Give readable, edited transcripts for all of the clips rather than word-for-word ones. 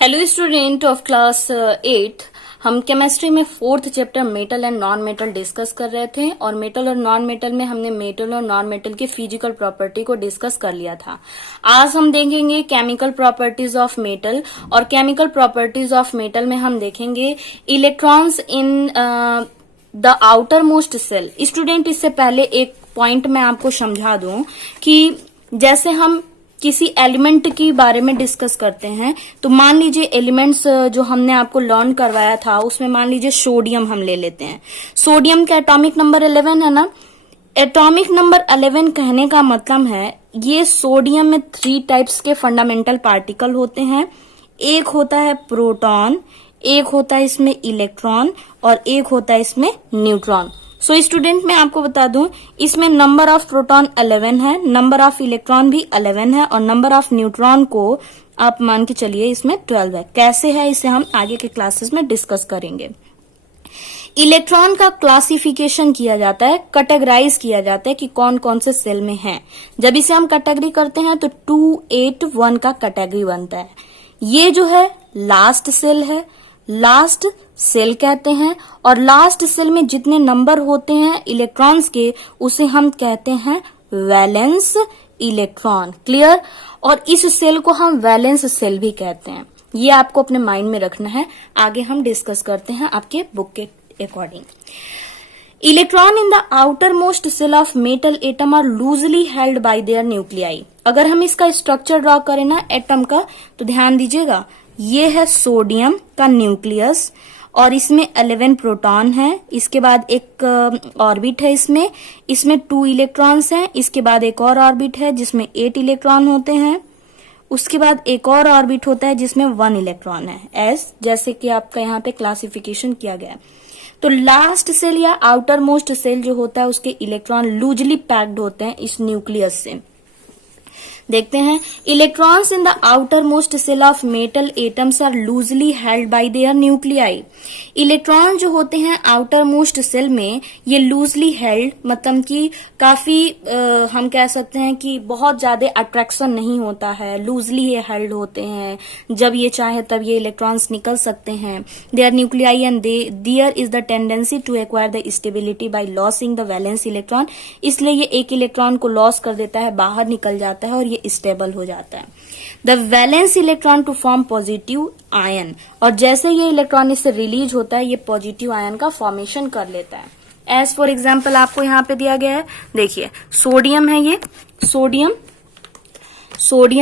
Hello student of class 8। हम chemistry में 4th chapter metal and non metal discuss कर रहे थे और मेटल और नॉन मेटल में हमने मेटल और नॉन मेटल की फिजिकल प्रॉपर्टी को डिस्कस कर लिया था। आज हम देखेंगे केमिकल प्रॉपर्टीज ऑफ मेटल और केमिकल प्रॉपर्टीज ऑफ मेटल में हम देखेंगे electrons in the outer most shell. Student, इससे पहले एक पॉइंट मैं आपको समझा दूं कि जैसे हम किसी एलिमेंट के बारे में डिस्कस करते हैं तो मान लीजिए एलिमेंट्स जो हमने आपको लर्न करवाया था उसमें मान लीजिए सोडियम हम ले लेते हैं। सोडियम का एटॉमिक नंबर 11 है ना। एटॉमिक नंबर 11 कहने का मतलब है ये सोडियम में 3 टाइप्स के फंडामेंटल पार्टिकल होते हैं। एक होता है प्रोटॉन, एक होता है इसमें इलेक्ट्रॉन और एक होता है इसमें न्यूट्रॉन। सो स्टूडेंट, मैं आपको बता दूं इसमें नंबर ऑफ प्रोटॉन 11 है, नंबर ऑफ इलेक्ट्रॉन भी 11 है और नंबर ऑफ न्यूट्रॉन को आप मान के चलिए इसमें 12 है। कैसे है इसे हम आगे के क्लासेस में डिस्कस करेंगे। इलेक्ट्रॉन का क्लासिफिकेशन किया जाता है, कैटेगराइज किया जाता है कि कौन कौन से सेल में है। जब इसे हम कैटेगरी करते हैं तो 281 का कैटेगरी बनता है। ये जो है लास्ट सेल है, लास्ट सेल कहते हैं और लास्ट सेल में जितने नंबर होते हैं इलेक्ट्रॉन्स के उसे हम कहते हैं वैलेंस इलेक्ट्रॉन। क्लियर? और इस सेल को हम वैलेंस सेल भी कहते हैं। ये आपको अपने माइंड में रखना है। आगे हम डिस्कस करते हैं आपके बुक के according. Electron in the outer most shell of metal atom are loosely held by their nuclei. अगर हम इसका स्ट्रक्चर ड्रॉ करें ना एटम का तो ध्यान दीजिएगा, ये है सोडियम का न्यूक्लियस और इसमें 11 प्रोटॉन है। इसके बाद एक ऑर्बिट है, इसमें 2 इलेक्ट्रॉन्स हैं। इसके बाद एक और ऑर्बिट है जिसमें 8 इलेक्ट्रॉन होते हैं। उसके बाद एक और ऑर्बिट होता है जिसमें 1 इलेक्ट्रॉन है, एस जैसे कि आपका यहाँ पे क्लासिफिकेशन किया गया है। तो लास्ट सेल या आउटर मोस्ट सेल जो होता है उसके इलेक्ट्रॉन लूजली पैक्ड होते हैं इस न्यूक्लियस से। देखते हैं, electrons in the outer most shell of metal atoms are loosely held by their nuclei. Electron जो होते हैं आउटर मोस्ट सेल में ये लूजली हेल्ड मतलब कि काफी हम कह सकते हैं कि बहुत ज्यादा अट्रैक्शन नहीं होता है, लूजली ये हेल्ड होते हैं। जब ये चाहे तब ये इलेक्ट्रॉन्स निकल सकते हैं। Their nuclei and there is the tendency to acquire the stability by losing the valence electron. इसलिए ये एक इलेक्ट्रॉन को लॉस कर देता है, बाहर निकल जाता है और ये स्टेबल हो जाता है। The valence electron to form positive ion, और जैसे ये इलेक्ट्रॉन इससे रिलीज होता है ये पॉजिटिव आयन का फॉर्मेशन कर लेता है। एज फॉर एग्जाम्पल आपको यहाँ पे दिया गया है, देखिए सोडियम है, ये सोडियम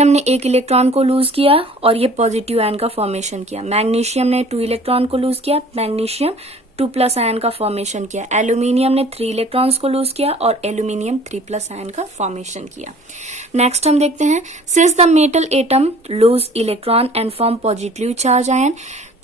ने 1 इलेक्ट्रॉन को लूज किया और ये पॉजिटिव आयन का फॉर्मेशन किया। मैग्नीशियम ने 2 इलेक्ट्रॉन को लूज किया, मैग्नीशियम 2+ आयन का फॉर्मेशन किया। एल्यूमिनियम ने 3 इलेक्ट्रॉन्स को लूज किया और एल्यूमिनियम 3+ आयन का फॉर्मेशन किया। नेक्स्ट हम देखते हैं, since the metal atom loose electron and form positive charge ion.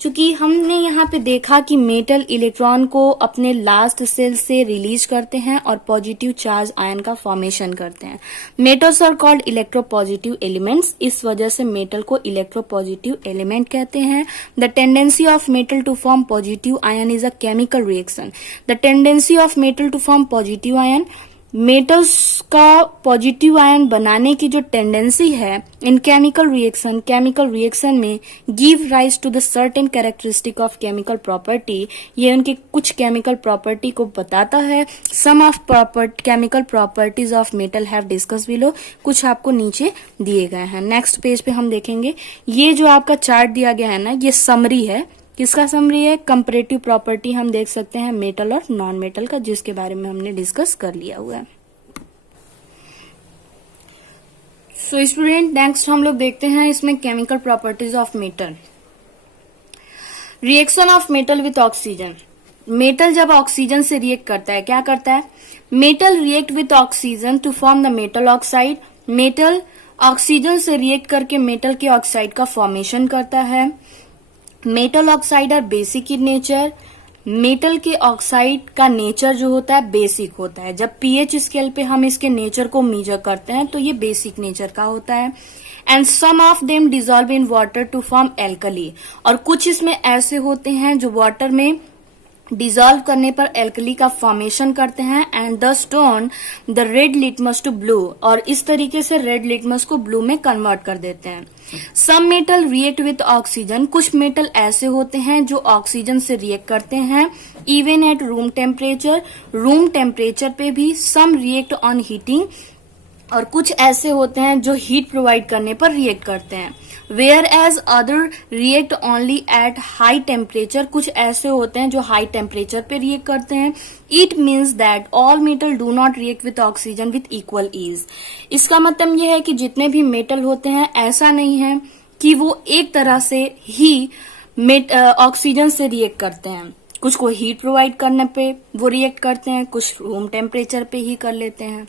चूंकि हमने यहाँ पे देखा कि मेटल इलेक्ट्रॉन को अपने लास्ट सेल से रिलीज करते हैं और पॉजिटिव चार्ज आयन का फॉर्मेशन करते हैं। Metals are called electropositive elements. इस वजह से मेटल को इलेक्ट्रोपॉजिटिव एलिमेंट कहते हैं। The tendency of metal to form positive ion is a chemical reaction. The tendency of metal to form positive ion, metals का पॉजिटिव आयन बनाने की जो टेंडेंसी है इन केमिकल रिएक्शन में give rise to the certain characteristic of chemical property. ये उनके कुछ केमिकल प्रॉपर्टी को बताता है। Some of chemical properties of metal have discuss below. कुछ आपको नीचे दिए गए हैं। नेक्स्ट पेज पे हम देखेंगे, ये जो आपका चार्ट दिया गया है ना, ये समरी है। किसका समरी है? कंपैरेटिव प्रॉपर्टी हम देख सकते हैं मेटल और नॉन मेटल का, जिसके बारे में हमने डिस्कस कर लिया हुआ है। सो स्टूडेंट, नेक्स्ट हम लोग देखते हैं इसमें chemical properties of metal. Reaction of metal with oxygen. Metal जब ऑक्सीजन से रिएक्ट करता है, क्या करता है? Metal react with oxygen to form the metal oxide. Metal oxygen से रिएक्ट करके मेटल के ऑक्साइड का फॉर्मेशन करता है। Metal oxide are basic in nature. Metal के ऑक्साइड का नेचर जो होता है बेसिक होता है। जब पीएच स्केल पे हम इसके नेचर को मेजर करते हैं तो ये बेसिक नेचर का होता है। And some of them dissolve in water to form alkali. और कुछ इसमें ऐसे होते हैं जो वाटर में डिजॉल्व करने पर एल्कली का फॉर्मेशन करते हैं and this turn the red litmus to blue, और इस तरीके से रेड लिटमस को ब्लू में कन्वर्ट कर देते हैं। Some metal react with oxygen, कुछ मेटल ऐसे होते हैं जो ऑक्सीजन से रिएक्ट करते हैं even at room temperature, room temperature पे भी। सम रिएक्ट ऑन हीटिंग, और कुछ ऐसे होते हैं जो हीट प्रोवाइड करने पर रिएक्ट करते हैं। Where as other react only at high temperature, कुछ ऐसे होते हैं जो हाई टेम्परेचर पे रिएक्ट करते हैं। It means that all metal do not react with oxygen with equal ease. इसका मतलब यह है कि जितने भी मेटल होते हैं ऐसा नहीं है कि वो एक तरह से ही ऑक्सीजन से रिएक्ट करते हैं। कुछ को हीट प्रोवाइड करने पे वो रिएक्ट करते हैं, कुछ रूम टेम्परेचर पे ही कर लेते हैं।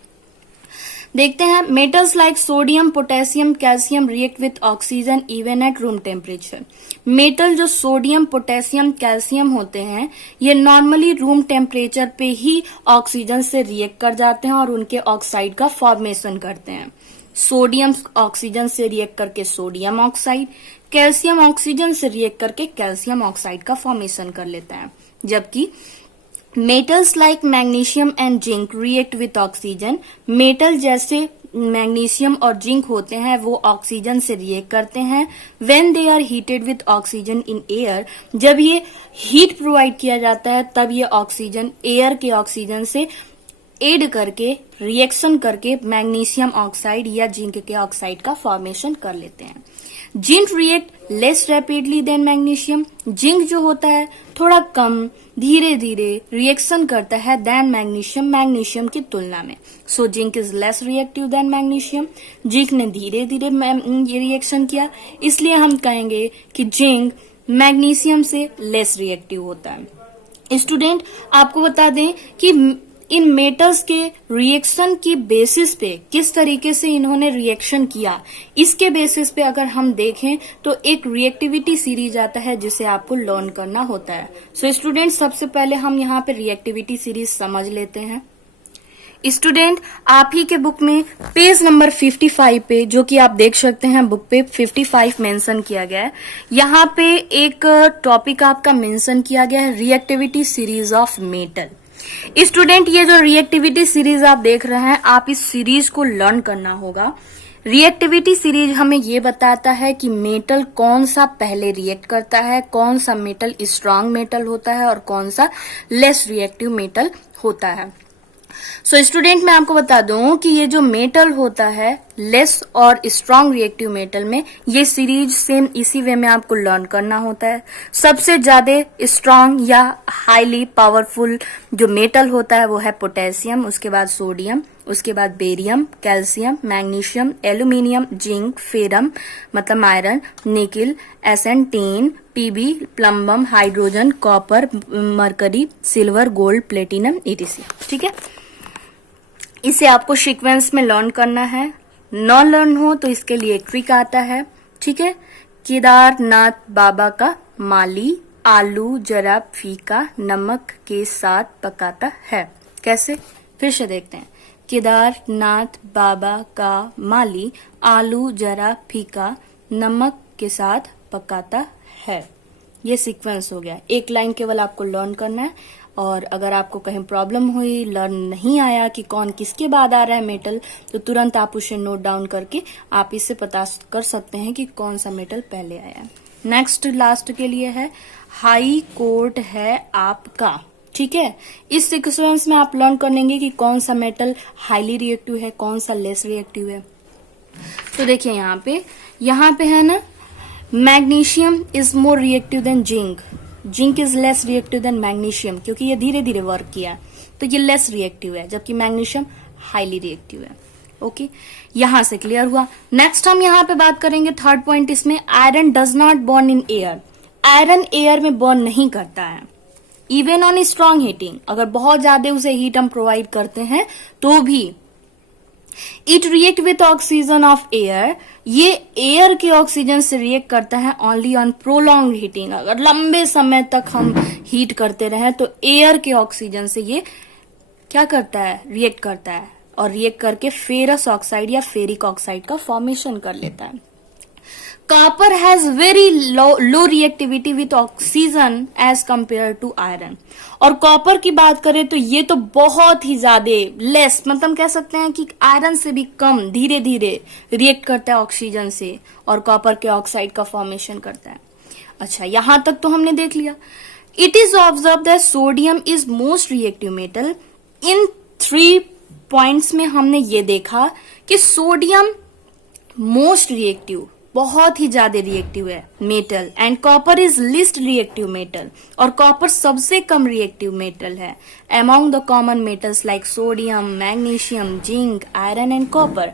देखते हैं, metals like sodium, potassium, calcium react with oxygen even at room temperature. Metal जो सोडियम, पोटेशियम, कैल्शियम होते हैं ये नॉर्मली रूम टेम्परेचर पे ही ऑक्सीजन से रिएक्ट कर जाते हैं और उनके ऑक्साइड का फॉर्मेशन करते हैं। सोडियम ऑक्सीजन से रिएक्ट करके सोडियम ऑक्साइड, कैल्शियम ऑक्सीजन से रिएक्ट करके कैल्शियम ऑक्साइड का फॉर्मेशन कर लेता है। जबकि metals like magnesium and zinc react with oxygen, metal जैसे मैग्नीशियम और जिंक होते हैं वो ऑक्सीजन से रिएक्ट करते हैं when they are heated with oxygen in air. जब ये हीट प्रोवाइड किया जाता है तब ये ऑक्सीजन एयर के ऑक्सीजन से एड करके रिएक्शन करके मैग्नीशियम ऑक्साइड या जिंक के ऑक्साइड का फॉर्मेशन कर लेते हैं। Zinc react less rapidly than magnesium, zinc जो होता है थोड़ा कम धीरे धीरे रिएक्शन करता है देन मैग्नीशियम, मैग्नीशियम की तुलना में। So zinc is less reactive than magnesium, zinc ने धीरे धीरे ये रिएक्शन किया, इसलिए हम कहेंगे कि जिंक मैग्नीशियम से लेस रिएक्टिव होता है। स्टूडेंट, आपको बता दें कि इन मेटल्स के रिएक्शन की बेसिस पे किस तरीके से इन्होंने रिएक्शन किया, इसके बेसिस पे अगर हम देखें तो एक रिएक्टिविटी सीरीज आता है जिसे आपको लर्न करना होता है। सो स्टूडेंट, सबसे पहले हम यहाँ पे रिएक्टिविटी सीरीज समझ लेते हैं। स्टूडेंट, आप ही के बुक में पेज नंबर 55 पे, जो कि आप देख सकते हैं बुक पे 55 मेंशन किया गया है, यहाँ पे एक टॉपिक आपका मेंशन किया गया है reactivity series of metal. Student, ये जो रिएक्टिविटी सीरीज आप देख रहे हैं, आप इस सीरीज को लर्न करना होगा। रिएक्टिविटी सीरीज हमें ये बताता है कि मेटल कौन सा पहले रिएक्ट करता है, कौन सा मेटल स्ट्रांग मेटल होता है और कौन सा लेस रिएक्टिव मेटल होता है। सो स्टूडेंट, मैं आपको बता दूं कि ये जो मेटल होता है लेस और स्ट्रांग रिएक्टिव मेटल में, ये सीरीज सेम इसी वे में आपको लर्न करना होता है। सबसे ज्यादा स्ट्रांग या हाईली पावरफुल जो मेटल होता है वो है पोटेशियम, उसके बाद सोडियम, उसके बाद barium, calcium, magnesium, aluminium, zinc, ferrum मतलब iron, nickel, SN, tin, PB, plumbum, hydrogen, copper, mercury, silver, gold, platinum etc। ठीक है, इसे आपको सीक्वेंस में लर्न करना है। न लर्न हो तो इसके लिए एक ट्रिक आता है। ठीक है, केदारनाथ बाबा का माली आलू जरा फीका नमक के साथ पकाता है। कैसे? फिर से देखते हैं। केदारनाथ बाबा का माली आलू जरा फीका नमक के साथ पकाता है। ये सीक्वेंस हो गया। एक लाइन केवल आपको लर्न करना है, और अगर आपको कहीं प्रॉब्लम हुई, लर्न नहीं आया कि कौन किसके बाद आ रहा है मेटल, तो तुरंत आप उसे नोट डाउन करके आप इससे पता कर सकते हैं कि कौन सा मेटल पहले आया है। नेक्स्ट लास्ट के लिए है हाई कोर्ट है आपका। ठीक है, इस सीक्वेंस में आप लर्न कर लेंगे कि कौन सा मेटल हाईली रिएक्टिव है, कौन सा लेस रिएक्टिव है। तो देखिए यहाँ पे है ना, magnesium is more reactive than zinc, zinc is less reactive than magnesium, क्योंकि ये धीरे धीरे वर्क किया तो ये लेस रिएक्टिव है, जबकि मैग्नीशियम हाईली रिएक्टिव है। ओके, यहां से क्लियर हुआ। नेक्स्ट हम यहाँ पे बात करेंगे थर्ड पॉइंट इसमें, iron does not burn in air. Iron air में बर्न नहीं करता है इवन ऑन स्ट्रांग हीटिंग। अगर बहुत ज्यादा उसे हीट हम प्रोवाइड करते हैं तो भी it react with oxygen of air, ये एयर के ऑक्सीजन से रिएक्ट करता है ओनली ऑन प्रोलॉन्ग हीटिंग। अगर लंबे समय तक हम हीट करते रहे तो एयर के ऑक्सीजन से ये क्या करता है, रिएक्ट करता है, और रिएक्ट करके फेरस ऑक्साइड या फेरिक ऑक्साइड का फॉर्मेशन कर लेता है। Copper has very low reactivity with oxygen as compare to iron. और कॉपर की बात करें तो ये तो बहुत ही ज्यादा लेस, मतलब कह सकते हैं कि आयरन से भी कम धीरे धीरे रिएक्ट करता है ऑक्सीजन से और कॉपर के ऑक्साइड का फॉर्मेशन करता है। अच्छा, यहां तक तो हमने देख लिया। It is observe that sodium is most reactive metal. In 3 points में हमने ये देखा कि सोडियम मोस्ट रिएक्टिव, बहुत ही ज्यादा रिएक्टिव है metal, and copper is least reactive metal, और कॉपर सबसे कम रिएक्टिव मेटल है among the common metals like sodium, magnesium, zinc, iron and copper.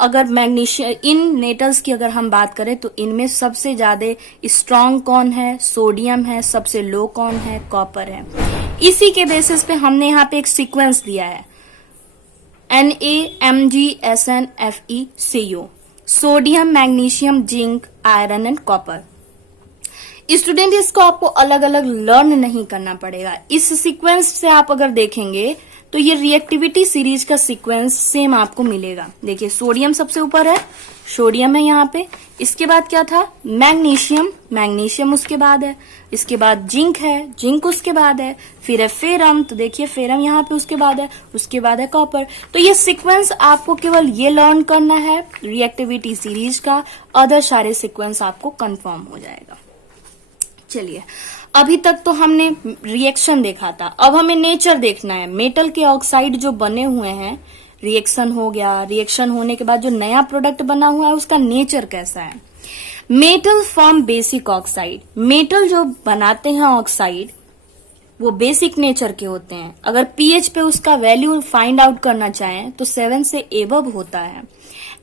अगर मैग्नीशियम इन मेटल्स की अगर हम बात करें तो इनमें सबसे ज्यादा स्ट्रॉन्ग कौन है? सोडियम है। सबसे लो कौन है? कॉपर है। इसी के बेसिस पे हमने यहाँ पे एक सीक्वेंस दिया है NaMgSnFeCO, sodium, magnesium, zinc, iron and copper. Student, इसको आपको अलग अलग लर्न नहीं करना पड़ेगा। इस सीक्वेंस से आप अगर देखेंगे तो ये रिएक्टिविटी सीरीज का सीक्वेंस सेम आपको मिलेगा। देखिए, सोडियम सबसे ऊपर है, सोडियम है यहाँ पे। इसके बाद क्या था? मैग्नीशियम, मैग्नीशियम उसके बाद है। इसके बाद जिंक है, जिंक उसके बाद है। फिर है फेरम, तो देखिए फेरम यहाँ पे उसके बाद है। उसके बाद है कॉपर। तो ये सीक्वेंस आपको केवल ये लर्न करना है रिएक्टिविटी सीरीज का, अदर सारे सीक्वेंस आपको कंफर्म हो जाएगा। चलिए, अभी तक तो हमने रिएक्शन देखा था, अब हमें नेचर देखना है। मेटल के ऑक्साइड जो बने हुए हैं, रिएक्शन हो गया, रिएक्शन होने के बाद जो नया प्रोडक्ट बना हुआ है उसका नेचर कैसा है। Metal form basic oxide. Metal जो बनाते हैं ऑक्साइड वो बेसिक नेचर के होते हैं। अगर पीएच पे उसका वैल्यू फाइंड आउट करना चाहें तो 7 से एबव होता है।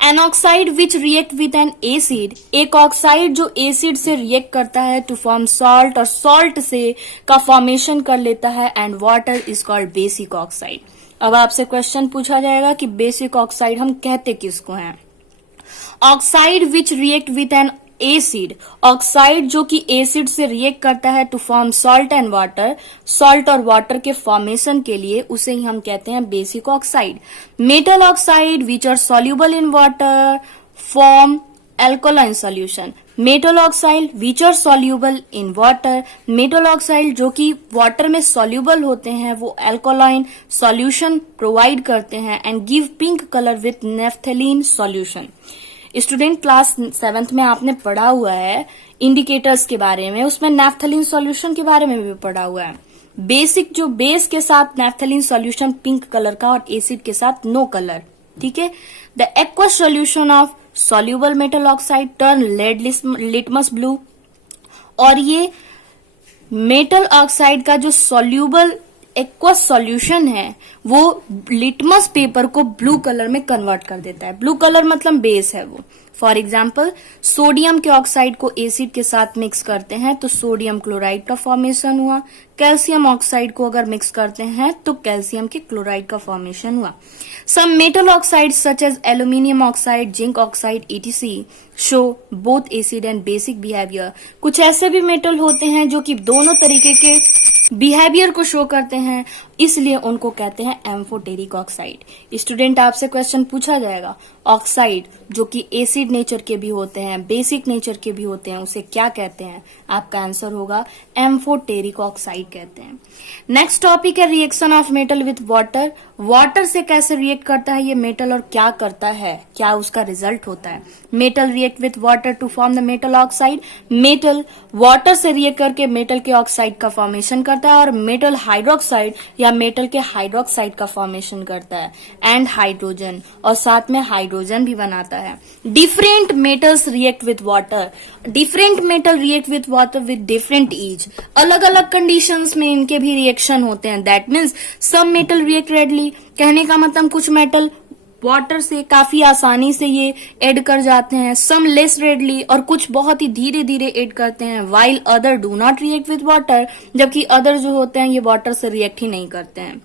An oxide which react with an acid, एक ऑक्साइड जो एसिड से रिएक्ट करता है टू फॉर्म सॉल्ट, और सॉल्ट से का फॉर्मेशन कर लेता है, and water is called basic oxide. अब आपसे क्वेश्चन पूछा जाएगा कि बेसिक ऑक्साइड हम कहते किसको हैं? Oxide which react with an acid, oxide जो कि एसिड से रिएक्ट करता है to form salt and water, salt और वाटर के फॉर्मेशन के लिए, उसे ही हम कहते हैं basic oxide. Metal oxide which are soluble in water form alkaline solution. Metal oxide which are soluble in water, metal oxide जो कि वाटर में सॉल्यूबल होते हैं वो एल्कोलाइन सॉल्यूशन प्रोवाइड करते हैं and give pink colour with naphthalene solution. Student, class 7th में आपने पढ़ा हुआ है इंडिकेटर्स के बारे में, उसमें नेफ्थेलीन सॉल्यूशन के बारे में भी पढ़ा हुआ है। बेसिक जो बेस के साथ नेफ्थेलीन सॉल्यूशन पिंक कलर का और एसिड के साथ नो कलर, ठीक है। The aqueous solution of soluble metal oxide turn red litmus blue, और ये मेटल ऑक्साइड का जो सॉल्यूबल एक्वस सॉल्यूशन है वो लिटमस पेपर को ब्लू कलर में कन्वर्ट कर देता है। ब्लू कलर मतलब बेस है वो। फॉर एग्जाम्पल, सोडियम के ऑक्साइड को एसिड के साथ मिक्स करते हैं तो सोडियम क्लोराइड का फॉर्मेशन हुआ। कैल्शियम ऑक्साइड को अगर मिक्स करते हैं तो कैल्शियम के क्लोराइड का फॉर्मेशन हुआ। Some metal oxide such as aluminium oxide, zinc oxide etc show both acid and basic behaviour. कुछ ऐसे भी मेटल होते हैं जो कि दोनों तरीके के बिहेवियर को शो करते हैं, इसलिए उनको कहते हैं एम्फोटेरिक ऑक्साइड। स्टूडेंट, आपसे क्वेश्चन पूछा जाएगा, ऑक्साइड जो कि एसिड नेचर के भी होते हैं, बेसिक नेचर के भी होते हैं, उसे क्या कहते हैं? आपका आंसर होगा एम्फोटेरिक ऑक्साइड कहते हैं। नेक्स्ट टॉपिक है reaction of metal with water. Water से कैसे रिएक्ट करता है ये मेटल और क्या करता है, क्या उसका रिजल्ट होता है। Metal react with water to form the metal oxide. Metal water से रिएक्ट करके मेटल के ऑक्साइड का फॉर्मेशन करता है, और मेटल हाइड्रोक्साइड या मेटल के हाइड्रोक्साइड का फॉर्मेशन करता है, एंड हाइड्रोजन, और साथ में हाइड्रोजन भी बनाता है। Different metals react with water. Different metal react with water with different ease. अलग अलग कंडीशंस में इनके भी रिएक्शन होते हैं। That means some metal react readily, कहने का मतलब कुछ मेटल वाटर से काफी आसानी से ये ऐड कर जाते हैं, सम लेस रेडली, और कुछ बहुत ही धीरे धीरे ऐड करते हैं। While other do not react with water, जबकि अदर जो होते हैं ये वाटर से रिएक्ट ही नहीं करते हैं।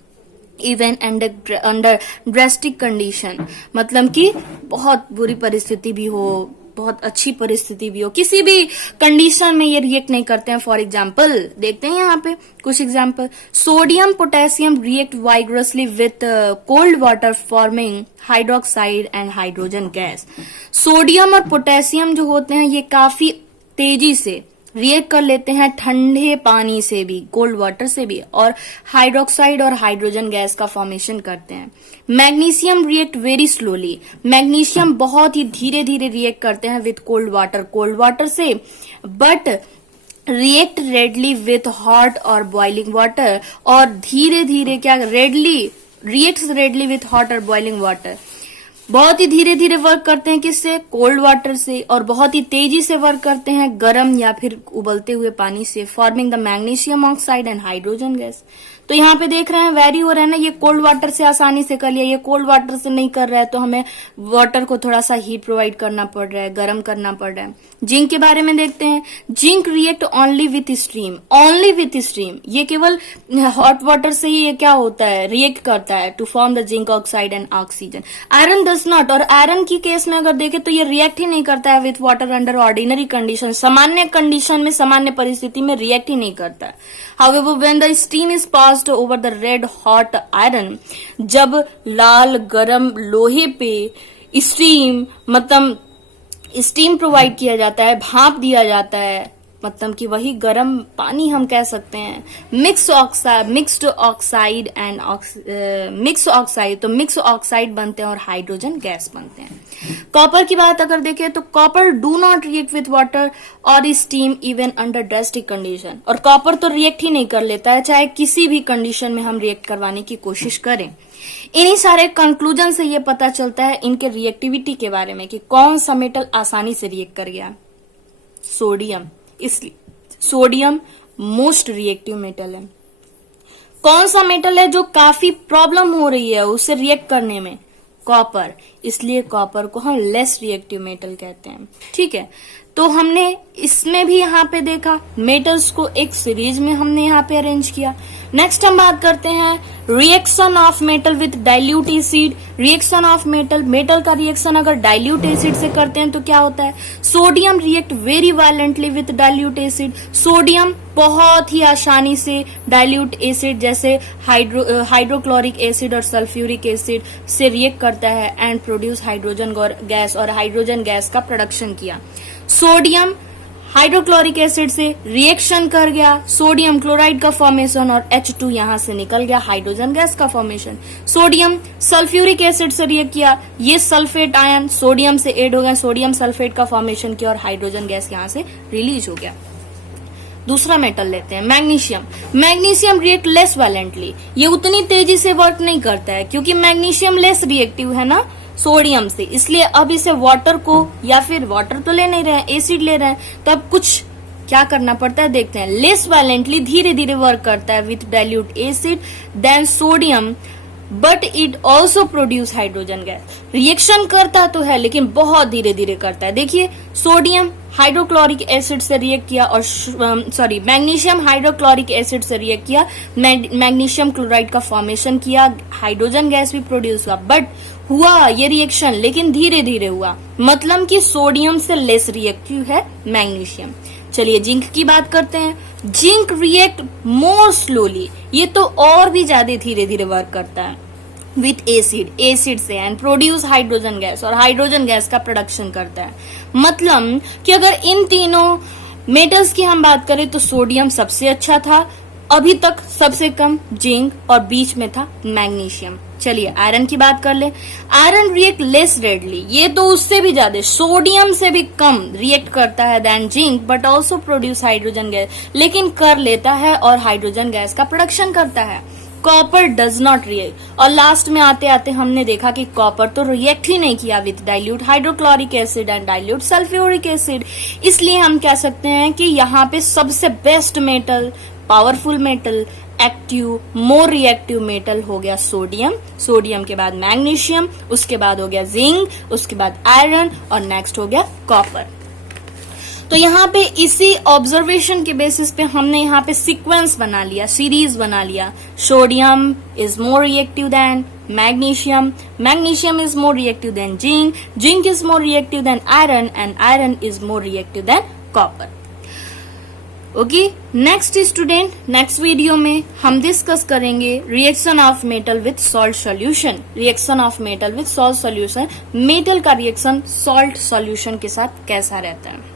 इवन अंडर ड्रेस्टिक कंडीशन, मतलब कि बहुत बुरी परिस्थिति भी हो, बहुत अच्छी परिस्थिति भी हो, किसी भी कंडीशन में ये रिएक्ट नहीं करते हैं। फॉर एग्जाम्पल देखते हैं यहाँ पे कुछ example. Sodium potassium react vigorously with cold water forming hydroxide and hydrogen gas. Sodium और पोटेशियम जो होते हैं ये काफी तेजी से रिएक्ट कर लेते हैं ठंडे पानी से भी, कोल्ड वाटर से भी, और हाइड्रोक्साइड और हाइड्रोजन गैस का फॉर्मेशन करते हैं। Magnesium react very slowly. Magnesium बहुत ही धीरे धीरे रिएक्ट करते हैं विथ कोल्ड वाटर से, but react readily with hot और बॉइलिंग वाटर, और धीरे धीरे क्या रिएक्ट्स रेडली विथ हॉट और बॉइलिंग वाटर। बहुत ही धीरे धीरे वर्क करते हैं किससे? कोल्ड वाटर से, और बहुत ही तेजी से वर्क करते हैं गर्म या फिर उबलते हुए पानी से, forming the magnesium oxide and hydrogen gas. तो यहाँ पे देख रहे हैं वेरी हो रहा है ना, ये कोल्ड वाटर से आसानी से कर लिया, ये कोल्ड वाटर से नहीं कर रहा है तो हमें वाटर को थोड़ा सा हीट प्रोवाइड करना पड़ रहा है, गर्म करना पड़ रहा है। जिंक के बारे में देखते हैं। Zinc react only with steam, ये केवल हॉट वाटर से ही ये क्या होता है, रिएक्ट करता है to form the zinc oxide and oxygen. Iron does not, और आयरन की केस में अगर देखें तो ये रिएक्ट ही नहीं करता है with water under ordinary condition, सामान्य कंडीशन में, सामान्य परिस्थिति में रिएक्ट ही नहीं करता है। However when the steam is passed over the red hot iron, जब लाल गरम लोहे पे स्टीम प्रोवाइड किया जाता है, भाप दिया जाता है, मतलब कि वही गर्म पानी हम कह सकते हैं। मिक्स ऑक्साइड बनते हैं और हाइड्रोजन गैस बनते हैं। कॉपर की बात अगर देखें तो copper do not react with water और steam even under drastic condition, और कॉपर तो रिएक्ट ही नहीं कर लेता है चाहे किसी भी कंडीशन में हम रिएक्ट करवाने की कोशिश करें। इन्हीं सारे कंक्लूजन से ये पता चलता है इनके रिएक्टिविटी के बारे में कि कौन सा मेटल आसानी से रिएक्ट कर गया। सोडियम, इसलिए सोडियम मोस्ट रिएक्टिव मेटल है। कौन सा मेटल है जो काफी प्रॉब्लम हो रही है उसे रिएक्ट करने में? कॉपर, इसलिए कॉपर को हम लेस रिएक्टिव मेटल कहते हैं। ठीक है, तो हमने इसमें भी यहाँ पे देखा, मेटल्स को एक सीरीज में हमने यहाँ पे अरेंज किया। नेक्स्ट हम बात करते हैं reaction of metal with dilute acid. Reaction of metal का रिएक्शन अगर डाइल्यूट एसिड से करते हैं तो क्या होता है? Sodium react very violently with dilute acid. Sodium बहुत ही आसानी से डाइल्यूट एसिड जैसे हाइड्रोक्लोरिक एसिड और सल्फ्यूरिक एसिड से रिएक्ट करता है एंड प्रोड्यूस हाइड्रोजन गैस, और हाइड्रोजन गैस का प्रोडक्शन किया। सोडियम हाइड्रोक्लोरिक एसिड से रिएक्शन कर गया, सोडियम क्लोराइड का फॉर्मेशन, और H2 यहां से निकल गया, हाइड्रोजन गैस का फॉर्मेशन। सोडियम सल्फ्यूरिक एसिड से रिएक्ट किया, ये सल्फेट आयन सोडियम से एड हो गया, सोडियम सल्फेट का फॉर्मेशन किया और हाइड्रोजन गैस यहां से रिलीज हो गया। दूसरा मेटल लेते हैं magnesium. Magnesium react less violently, ये उतनी तेजी से वर्क नहीं करता है क्योंकि मैग्नीशियम लेस रिएक्टिव है ना सोडियम से, इसलिए अब इसे वाटर को, या फिर वाटर तो ले नहीं रहे हैं, एसिड ले रहे हैं, तब कुछ क्या करना पड़ता है देखते हैं। लेस वायलेंटली धीरे धीरे वर्क करता है with dilute acid then sodium, but it also produce hydrogen gas. Reaction करता तो है लेकिन बहुत धीरे धीरे करता है। देखिए सोडियम हाइड्रोक्लोरिक एसिड से रिएक्ट किया, और मैग्नीशियम हाइड्रोक्लोरिक एसिड से रिएक्ट किया, मैग्नीशियम क्लोराइड का फॉर्मेशन किया, हाइड्रोजन गैस भी प्रोड्यूस हुआ, बट हुआ ये रिएक्शन लेकिन धीरे धीरे हुआ, मतलब कि सोडियम से लेस रिएक्टिव है मैग्नीशियम। चलिए जिंक की बात करते हैं। जिंक रिएक्ट मोर स्लोली, ये तो और भी ज्यादा धीरे धीरे वर्क करता है विथ एसिड से एंड प्रोड्यूस हाइड्रोजन गैस, और हाइड्रोजन गैस का प्रोडक्शन करता है। मतलब कि अगर इन तीनों मेटल्स की हम बात करें तो सोडियम सबसे अच्छा था, अभी तक सबसे कम जिंक, और बीच में था मैग्नीशियम। चलिए आयरन की बात कर ले। आयरन रिएक्ट लेस रेडली, ये तो उससे भी ज्यादा, सोडियम से भी कम रिएक्ट करता है then zinc, but also produce hydrogen gas, लेकिन कर लेता है और हाइड्रोजन गैस का प्रोडक्शन करता है। कॉपर डज नॉट रिएक्ट, और लास्ट में आते आते हमने देखा कि कॉपर तो रिएक्ट ही नहीं किया with dilute hydrochloric acid and dilute sulphuric acid, इसलिए हम कह सकते हैं कि यहाँ पे सबसे best metal, powerful metal, active, more reactive metal हो गया सोडियम। सोडियम के बाद मैग्नीशियम, उसके बाद हो गया जिंक, उसके बाद आयरन, और नेक्स्ट हो गया कॉपर। तो यहाँ पे इसी ऑब्जर्वेशन के बेसिस पे हमने यहाँ पे सीक्वेंस बना लिया, सीरीज बना लिया। Sodium is more reactive than magnesium. Magnesium is more reactive than zinc. Zinc is more reactive than iron, and iron is more reactive than copper. Okay, next student, next video में हम discuss करेंगे reaction of metal with salt solution. Reaction of metal with salt solution, metal का reaction salt solution के साथ कैसा रहता है.